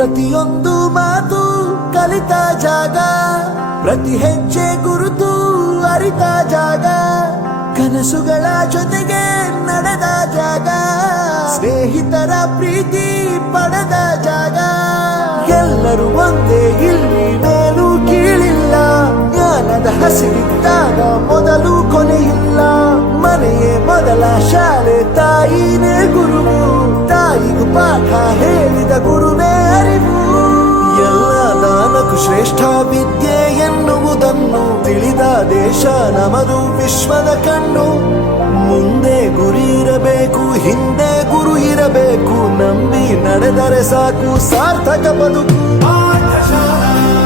ಪ್ರತಿಯೊಂದು ಮಾತು ಕಲಿತ ಜಾಗ, ಪ್ರತಿ ಹೆಜ್ಜೆ ಗುರುತು ಅರಿತ ಜಾಗ, ಕನಸುಗಳ ಜೊತೆಗೆ ನಡೆದ ಜಾಗ, ಸ್ನೇಹಿತರ ಪ್ರೀತಿ ಪಡೆದ ಜಾಗ. ಎಲ್ಲರೂ ಒಂದೇ ಇಲ್ಲಿ, ಮೇಲೂ ಕೀಳಿಲ್ಲ. ಜ್ಞಾನದ ಹಸಿವಿದ್ದಾಗ ಮೊದಲು ಕೊನೆಯಿಲ್ಲ. ಮನೆಯೇ ಮೊದಲ ಶಾಲೆ, ತಾಯಿನೇ ಗುರುವು. ತಾಯಿಗೂ ಪಾಠ ಹೇಳಿದ ಗುರುವೇ ಅರಿವು. ಎಲ್ಲ ದಾನಕ್ಕೂ ಶ್ರೇಷ್ಠ ವಿದ್ಯೆ ಎನ್ನುವುದನ್ನು ತಿಳಿದ ದೇಶ ನಮದು, ವಿಶ್ವದ ಕಣ್ಣು. ಮುಂದೆ ಗುರಿ ಇರಬೇಕು, ಹಿಂದೆ ಗುರು ಇರಬೇಕು. ನಂಬಿ ನಡೆದರೆ ಸಾಕು ಸಾರ್ಥಕ ಬದುಕು. ಪಾಠಶಾಲಾ